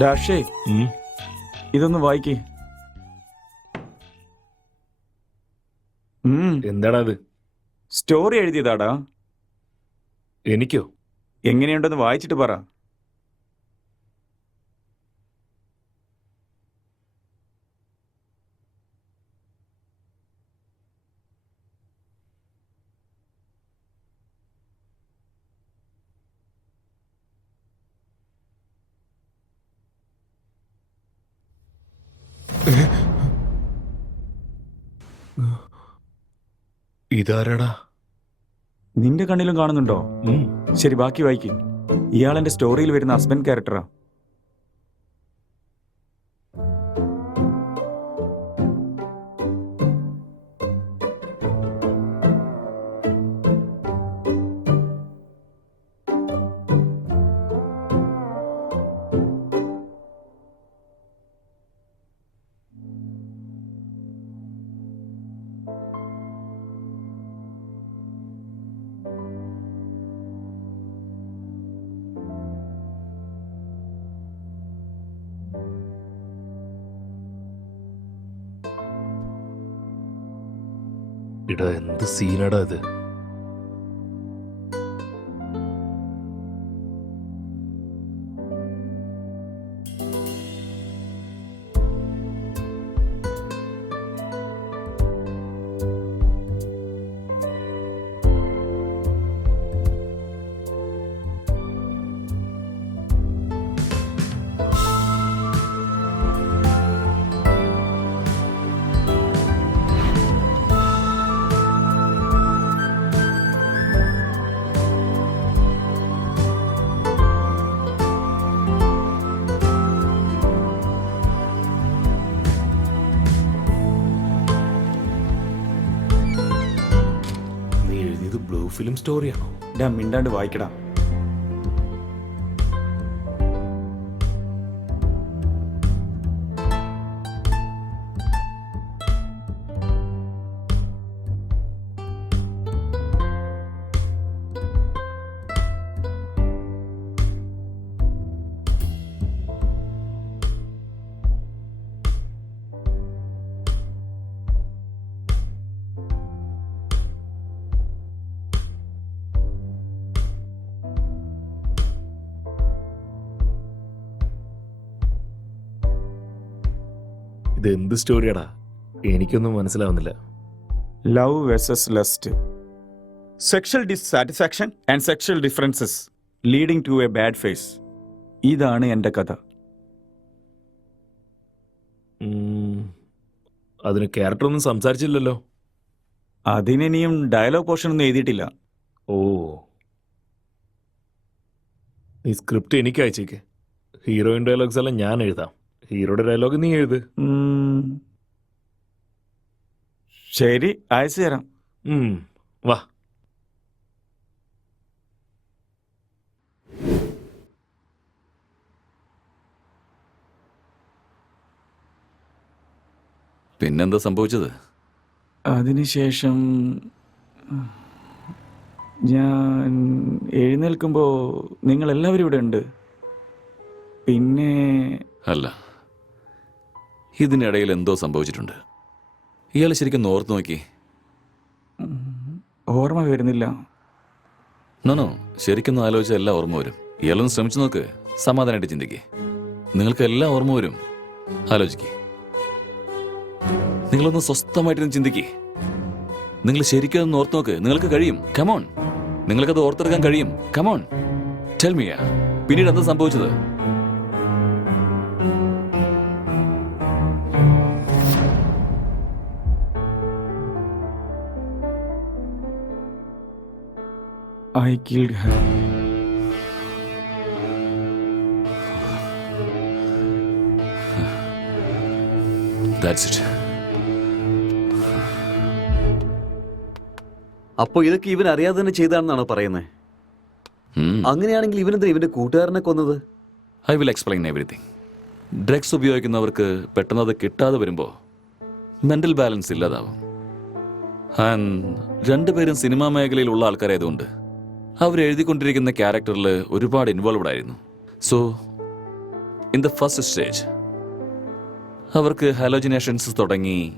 ഡാഷേ ഉം. ഇതൊന്ന് വായിക്കേ. എന്താടാ ഇത്? സ്റ്റോറി എഴുതിയതാടാ. എനിക്കോ? എങ്ങനെയുണ്ടെന്ന് വായിച്ചിട്ട് പറ. ഇതാരാടാ? നിന്റെ കണ്ണിലും കാണുന്നുണ്ടോ? ശരി ബാക്കി വായിക്കും. ഇയാൾ എന്റെ സ്റ്റോറിയിൽ വരുന്ന ഹസ്ബൻഡ് ക്യാരക്ടറാ ഇടാ എന്ത് സീനാടാ ഇത്? ഫിലിം സ്റ്റോറിയാണോ ഡാ മിണ്ടാണ്ട് വായിക്കടാ. ഇത് എന്ത് സ്റ്റോറിയാടാ? എനിക്കൊന്നും മനസ്സിലാവുന്നില്ല. Love versus lust. Sexual dissatisfaction and sexual differences leading to a bad phase. ഇതാണ് എന്റെ കഥ. അതിന് ക്യാരക്ടർ ഒന്നും സംസാരിച്ചില്ലല്ലോ? അതിനിനിയും ഡയലോഗ് പോർഷൻ ഒന്നും എഴുതിയിട്ടില്ല. ഓ. ഈ സ്ക്രിപ്റ്റ് എനിക്ക് അയച്ചേക്ക് ഹീറോയിൻ ഡയലോഗ്സ് എല്ലാം ഞാൻ എഴുതാം. ഹീറോയുടെ ഡയലോഗ് നീ എഴുത്. ശരി അയച്ചു തരാം. വാ. പിന്നെന്താ സംഭവിച്ചത്? അതിനുശേഷം ഞാൻ എഴുന്നേൽക്കുമ്പോൾ നിങ്ങൾ എല്ലാവരും ഇവിടെ ഉണ്ട്. പിന്നെ അല്ല. ഇതിനിടയിൽ എന്തോ സംഭവിച്ചിട്ടുണ്ട്. ഇയാൾ ശരിക്കും ഓർത്ത് നോക്കി. ഓർമ്മ വരുന്നില്ല. നോനോ ശരിക്കും ആലോചിച്ച എല്ലാം ഓർമ്മ വരും. ഇയാളൊന്ന് ശ്രമിച്ചു നോക്ക്. സമാധാനമായിട്ട് ചിന്തിക്കേ. നിങ്ങൾക്ക് എല്ലാം ഓർമ്മ വരും. ആലോചിക്കേ. നിങ്ങളൊന്ന് സ്വസ്ഥമായിട്ടൊന്ന് ചിന്തിക്കേ. നിങ്ങൾ ശരിക്കും ഒന്ന് ഓർത്ത് നോക്ക്. നിങ്ങൾക്ക് കഴിയും. കമോൺ നിങ്ങൾക്കത് ഓർത്തെടുക്കാൻ കഴിയും. കമോൺ ടെൽമിയ പിന്നീട് എന്താ സംഭവിച്ചത്? I killed her. That's it. അപ്പോ ഇതൊക്കെ ഇവൻ അറിയാതെ തന്നെ ചെയ്താണെന്നാണോ പറയുന്നത് അങ്ങനെയാണെങ്കിൽ ഇവനെന്താ ഇവന്റെ കൂട്ടുകാരനെ കൊന്നത് I will explain everything drugs ഉപയോഗിക്കുന്നവർക്ക് പെട്ടെന്ന് അത് കിട്ടാതെ വരുമ്പോൾ മെന്റൽ ബാലൻസ് ഇല്ലാതാവും രണ്ടുപേരും സിനിമാ മേഖലയിലുള്ള ആൾക്കാരായതുകൊണ്ട് അവർ എഴുതിക്കൊണ്ടിരിക്കുന്ന ക്യാരക്ടറിൽ ഒരുപാട് ഇൻവോൾവ്ഡ് ആയിരുന്നു. So in the first stage അവർക്ക് ഹലോജിനേഷൻസ് തുടങ്ങി.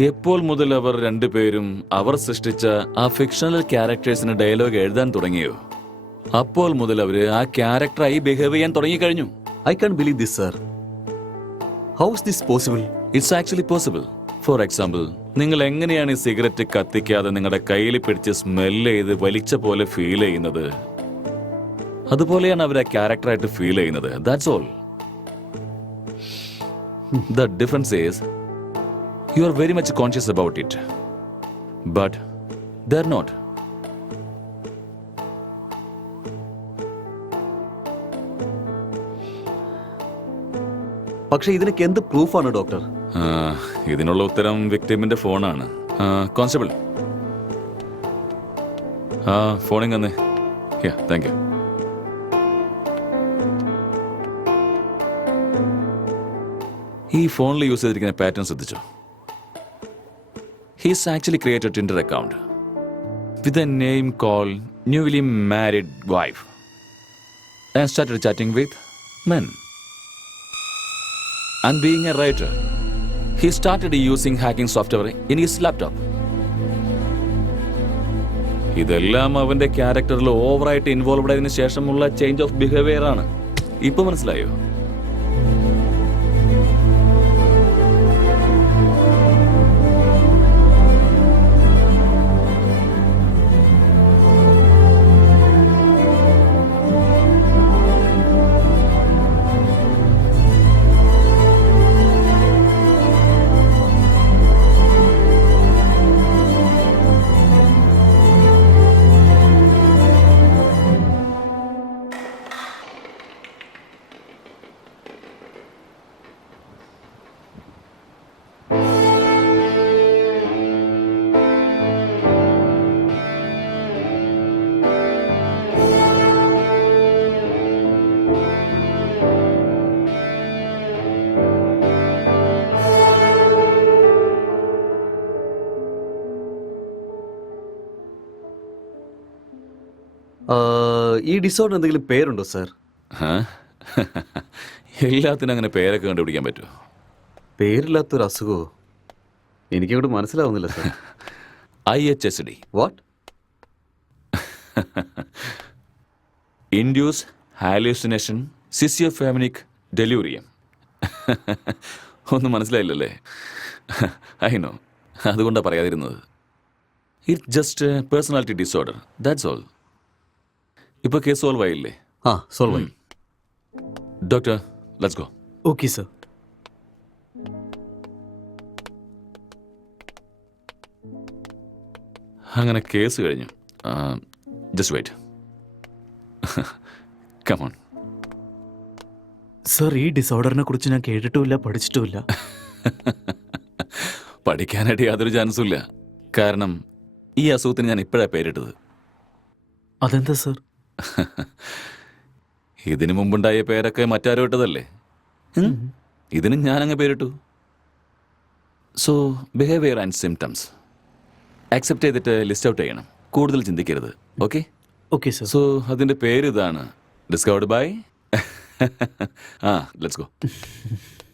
എപ്പോൾ മുതൽ അവർ രണ്ടുപേരും അവർ സൃഷ്ടിച്ച ആ ഫിക്ഷണൽ ക്യാരക്ടേഴ്സിന് ഡയലോഗ് എഴുതാൻ തുടങ്ങിയോ? അപ്പോൾ മുതൽ അവർ ആ ക്യാരക്ടറായി ബിഹേവ് ചെയ്യാൻ തുടങ്ങിക്കഴിഞ്ഞു. I can't believe this sir how's this possible it's actually possible for example നിങ്ങൾ എങ്ങനെയാണ് ഈ സിഗരറ്റ് കത്തിക്കാതെ നിങ്ങളുടെ കയ്യിൽ പിടിച്ച് സ്മെല്ല് ചെയ്ത് വലിച്ച പോലെ ഫീൽ ചെയ്യുന്നത്? അതുപോലെയാണ് അവരെ ആ ക്യാരക്ടറായിട്ട് ഫീൽ ചെയ്യുന്നത്. That's all the difference is you are very much conscious about it but they're not പക്ഷെ ഇതിനൊക്കെ എന്ത് പ്രൂഫാണ് ഡോക്ടർ ഇതിനുള്ള ഉത്തരം വിക്ടിമിന്റെ ഫോണാണ്. കോൺസ്റ്റബിൾ. ആ ഫോണിങ് തന്നെ താങ്ക് യു ഈ ഫോണിൽ യൂസ് ചെയ്തിരിക്കുന്ന പാറ്റേൺ ശ്രദ്ധിച്ചോ? He's actually created Tinder account with a name call newly married wife and started chatting with men and being a writer, he started using hacking software in his laptop. ഇതെല്ലാം അവന്റെ ക്യാരക്ടറിൽ ഓവറായിട്ട് involve ആയതിനു ശേഷമുള്ള change of behaviour ആണ് ഇപ്പൊ മനസ്സിലായോ ഈ disorder എന്തെങ്കിലും പേരുണ്ടോ സാർ? എല്ലാത്തിനും അങ്ങനെ പേരൊക്കെ കണ്ടുപിടിക്കാൻ പറ്റുമോ? പേരില്ലാത്തൊരു അസുഖമോ എനിക്കങ്ങോട്ട് മനസ്സിലാവുന്നില്ല sir I H S D what induce hallucination സിസിയോഫാമിനിക് delirium ഒന്നും മനസ്സിലായില്ലല്ലേ? ഐ നോ അതുകൊണ്ടാണ് പറയാതിരുന്നത്. It just personality disorder that's all ഇപ്പോൾ കേസ് സോൾവ് ആയില്ലേ? ആ സോൾവ് ആയി. Doctor let's go okay sir അങ്ങനെ കേസ് കഴിഞ്ഞു. Just wait come on sir ഈ ഡിസോർഡറിനെ കുറിച്ച് ഞാൻ കേട്ടിട്ടുമില്ല പഠിച്ചിട്ടുമില്ല. പഠിക്കാനായിട്ട് യാതൊരു ചാൻസും ഇല്ല. കാരണം ഈ അസുഖത്തിന് ഞാൻ ഇപ്പോഴാണ് പേരിട്ടത്. അതെന്താ സർ ഇതിനു മുമ്പുണ്ടായ പേരൊക്കെ മറ്റാരോ ഇട്ടതല്ലേ? ഇതിനും ഇതിനും ഞാനങ്ങ് പേരിട്ടു. So behaviour and symptoms accept ചെയ്തിട്ട് ലിസ്റ്റ് ഔട്ട് ചെയ്യണം. കൂടുതൽ ചിന്തിക്കരുത്. ഓക്കെ ഓക്കെ സർ സോ അതിന്റെ പേര് ഇതാണ്. ഡിസ്കവർഡ് ബൈ ആ ലെറ്റ്സ് ഗോ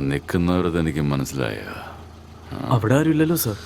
നിൽക്കുന്നവരത് എനിക്ക് മനസ്സിലായോ? അവിടെ ആരുമില്ലല്ലോ സാർ.